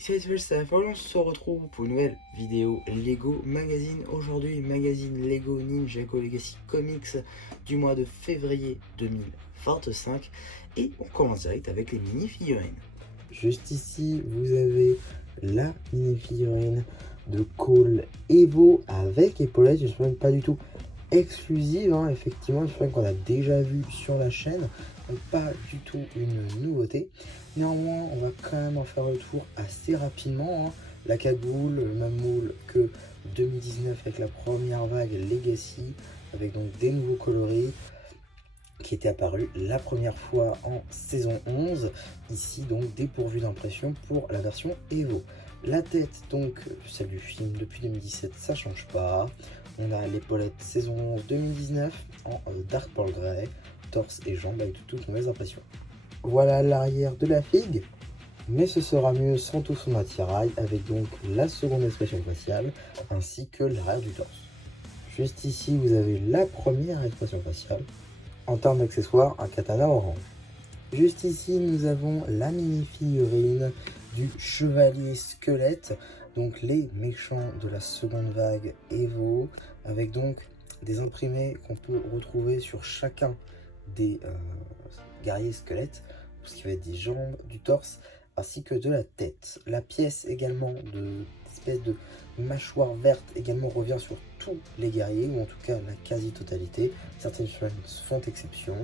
Salut tout le monde, on se retrouve pour une nouvelle vidéo Lego Magazine. Aujourd'hui, magazine Lego Ninjago Legacy Comics du mois de février 2025. Et on commence direct avec les mini-figurines. Juste ici, vous avez la mini-figurine de Cole Evo avec épaulette. Je ne suis même pas du tout exclusive, hein. Effectivement, je qu'on a déjà vu sur la chaîne, donc pas du tout une nouveauté. Néanmoins, on va quand même en faire le tour assez rapidement, hein. La cagoule, le même moule que 2019 avec la première vague Legacy, avec donc des nouveaux coloris qui était apparu la première fois en saison 11, ici donc dépourvu d'impression pour la version Evo. La tête, donc celle du film depuis 2017, ça change pas. On a l'épaulette saison 11 2019 en Dark Pearl Grey, torse et jambes avec toutes nouvelles impressions. Voilà l'arrière de la figue, mais ce sera mieux sans tout son attirail, avec donc la seconde expression faciale ainsi que l'arrière du torse. Juste ici, vous avez la première expression faciale. En termes d'accessoires, un katana orange. Juste ici, nous avons la mini-figurine du chevalier squelette, donc les méchants de la seconde vague Evo, avec donc des imprimés qu'on peut retrouver sur chacun des guerriers squelettes, pour ce qui va être des jambes, du torse, ainsi que de la tête. La pièce également d'espèce de mâchoire verte également revient sur tous les guerriers, ou en tout cas la quasi-totalité. Certaines font exception.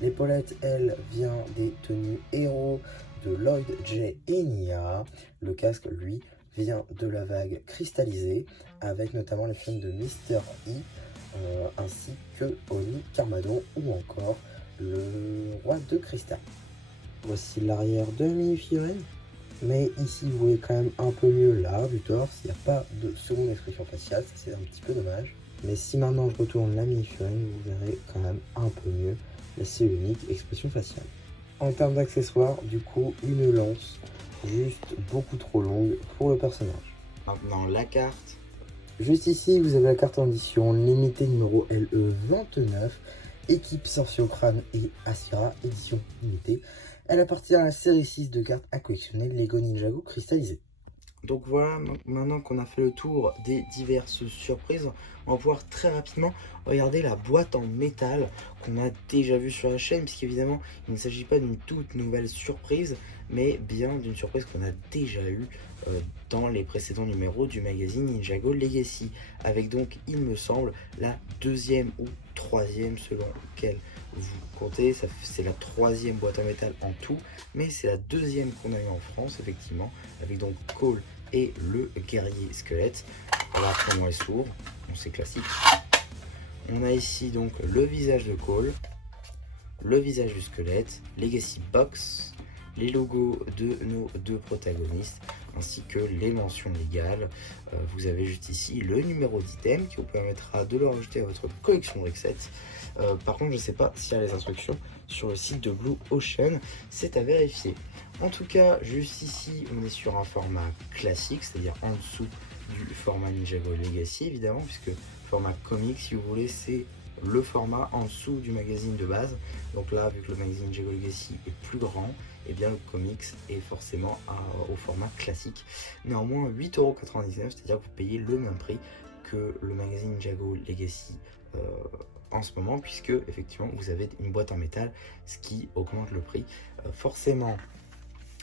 L'épaulette, elle, vient des tenues héros de Lloyd J. et Nia. Le casque, lui, vient de la vague cristallisée, avec notamment les films de Mr. E, ainsi que Oni Carmadon, ou encore le roi de cristal. Voici l'arrière de la mini-figurine. Mais ici, vous voyez quand même un peu mieux l'arrière du torse. Il n'y a pas de seconde expression faciale, c'est un petit peu dommage. Mais si maintenant je retourne la mini-figurine, vous verrez quand même un peu mieux la seule unique expression faciale. En termes d'accessoires, du coup, une lance juste beaucoup trop longue pour le personnage. Maintenant, la carte. Juste ici, vous avez la carte en édition limitée numéro LE29, équipe Sorcier au crâne et Asira, édition limitée. Elle appartient à la série 6 de cartes à collectionner Lego Ninjago cristallisé. Donc voilà, maintenant qu'on a fait le tour des diverses surprises, on va pouvoir très rapidement regarder la boîte en métal qu'on a déjà vue sur la chaîne, puisqu'évidemment il ne s'agit pas d'une toute nouvelle surprise, mais bien d'une surprise qu'on a déjà eue dans les précédents numéros du magazine Ninjago Legacy, avec donc, il me semble, la deuxième ou troisième selon lequel vous comptez. C'est la troisième boîte en métal en tout, mais c'est la deuxième qu'on a eue en France, effectivement, avec donc Cole et le guerrier squelette. Voilà, comment est sourd, c'est classique. On a ici donc le visage de Cole, le visage du squelette, Legacy Box, les logos de nos deux protagonistes, ainsi que les mentions légales. Vous avez juste ici le numéro d'item qui vous permettra de le rajouter à votre collection de Rexet. Par contre, je ne sais pas s'il y a les instructions sur le site de Blue Ocean, c'est à vérifier. En tout cas, juste ici, on est sur un format classique, c'est-à-dire en dessous du format Ninjago Legacy, évidemment, puisque format comics, si vous voulez, c'est le format en dessous du magazine de base. Donc là, vu que le magazine Ninjago Legacy est plus grand, et bien le comics est forcément au format classique. Néanmoins, 8,99 €, c'est-à-dire que vous payez le même prix que le magazine Ninjago Legacy en ce moment, puisque effectivement vous avez une boîte en métal, ce qui augmente le prix forcément.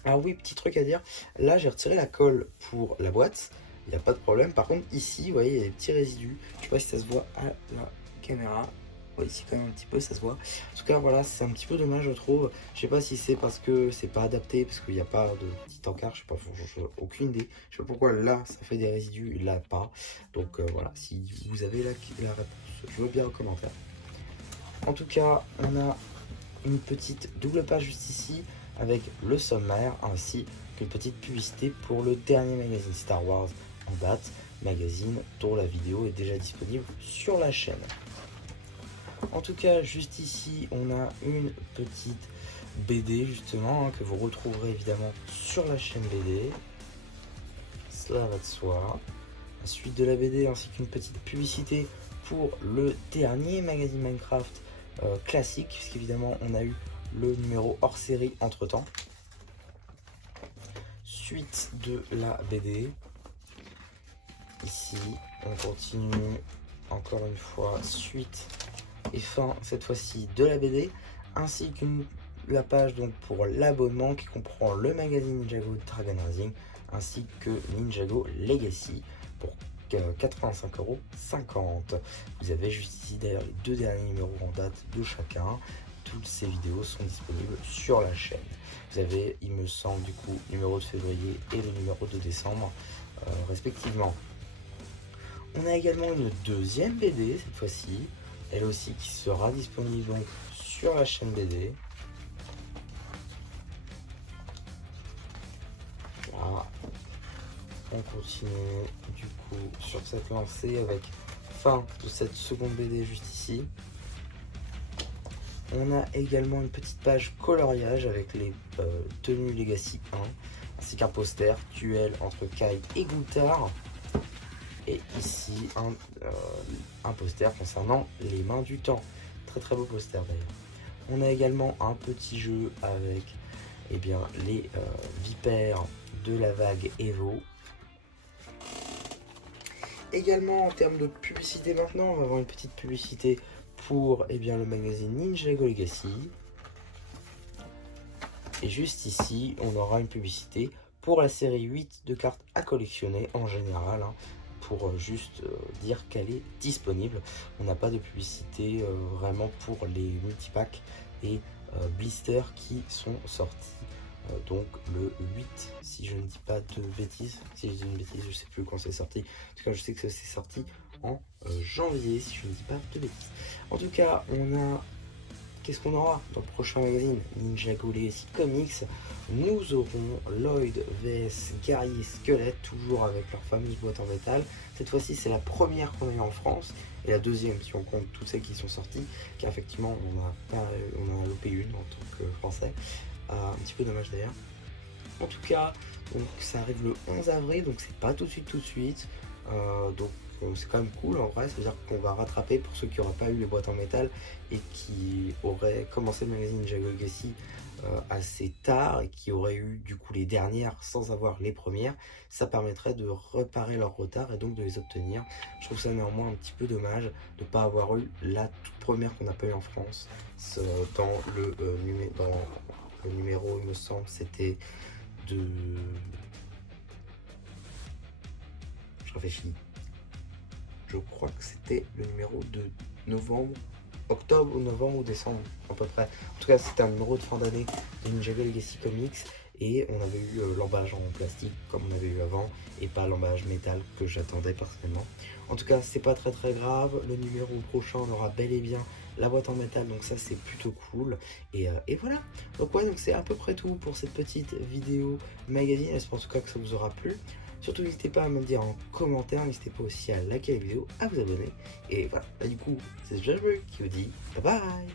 Alors oui, petit truc à dire, là j'ai retiré la colle pour la boîte, il n'y a pas de problème. Par contre ici, vous voyez, il y a des petits résidus, je sais pas si ça se voit à la caméra. Ouais, ici quand même un petit peu, ça se voit. En tout cas, voilà, c'est un petit peu dommage, je trouve. Je sais pas si c'est parce que c'est pas adapté, parce qu'il n'y a pas de petit encart, je sais pas, aucune idée. Je sais pas pourquoi là ça fait des résidus, là pas. Donc voilà, si vous avez la réponse, je veux bien en commentaire. En tout cas, on a une petite double page juste ici avec le sommaire ainsi qu'une petite publicité pour le dernier magazine Star Wars en date, magazine dont la vidéo est déjà disponible sur la chaîne. En tout cas, juste ici, on a une petite BD justement que vous retrouverez évidemment sur la chaîne BD. Cela va de soi. La suite de la BD ainsi qu'une petite publicité pour le dernier magazine Minecraft classique, puisqu'évidemment on a eu le numéro hors série entre temps. suite de la BD. Ici, on continue encore une fois, suite et fin cette fois-ci de la BD, ainsi que la page donc pour l'abonnement qui comprend le magazine Ninjago Dragon Rising, ainsi que Ninjago Legacy pour 85,50 €. Vous avez juste ici d'ailleurs les 2 derniers numéros en date de chacun. Toutes ces vidéos sont disponibles sur la chaîne. Vous avez, il me semble, du coup, le numéro de février et le numéro de décembre, respectivement. On a également une deuxième BD, cette fois-ci, elle aussi qui sera disponible donc sur la chaîne BD. Voilà. On continue du coup sur cette lancée avec fin de cette seconde BD juste ici. On a également une petite page coloriage avec les tenues Legacy 1, ainsi qu'un poster duel entre Kai et Gunther. Et ici un poster concernant les mains du temps. Très très beau poster d'ailleurs. On a également un petit jeu avec les vipères de la vague Evo. Également en termes de publicité maintenant, on va avoir une petite publicité pour le magazine Ninjago Legacy. Et juste ici, on aura une publicité pour la série 8 de cartes à collectionner en général, pour juste dire qu'elle est disponible. On n'a pas de publicité vraiment pour les multipacks et blisters qui sont sortis donc le 8, si je ne dis pas de bêtises. Si je dis une bêtise, je sais plus quand c'est sorti. En tout cas, je sais que c'est sorti en janvier, si je ne dis pas de bêtises. En tout cas, on a... Qu'est-ce qu'on aura dans le prochain magazine Ninjago Legacy Comics? Nous aurons Lloyd vs Guerrier Squelette, toujours avec leur fameuse boîte en métal. Cette fois-ci, c'est la première qu'on a eu en France, et la deuxième si on compte toutes celles qui sont sorties, car effectivement, on a loupé une en tant que français. Un petit peu dommage d'ailleurs. En tout cas, donc, ça arrive le 11 avril, donc c'est pas tout de suite. Donc c'est quand même cool en vrai, c'est-à-dire qu'on va rattraper pour ceux qui n'auraient pas eu les boîtes en métal et qui auraient commencé le magazine Ninjago Legacy assez tard et qui auraient eu du coup les dernières sans avoir les premières. Ça permettrait de réparer leur retard et donc de les obtenir. Je trouve ça néanmoins un petit peu dommage de ne pas avoir eu la toute première qu'on n'a pas eu en France dans le numéro, il me semble, c'était de... Je réfléchis. Je crois que c'était le numéro de novembre, octobre ou novembre ou décembre à peu près. En tout cas, c'était un numéro de fin d'année de Ninjago Legacy Comics et on avait eu l'emballage en plastique comme on avait eu avant et pas l'emballage métal que j'attendais personnellement. En tout cas, c'est pas très grave. Le numéro prochain, on aura bel et bien la boîte en métal, donc ça c'est plutôt cool. Et voilà. Donc ouais, donc c'est à peu près tout pour cette petite vidéo magazine. J'espère en tout cas que ça vous aura plu. Surtout n'hésitez pas à me le dire en commentaire, n'hésitez pas aussi à liker la vidéo, à vous abonner. Et voilà, là du coup, c'est Judge qui vous dit bye bye.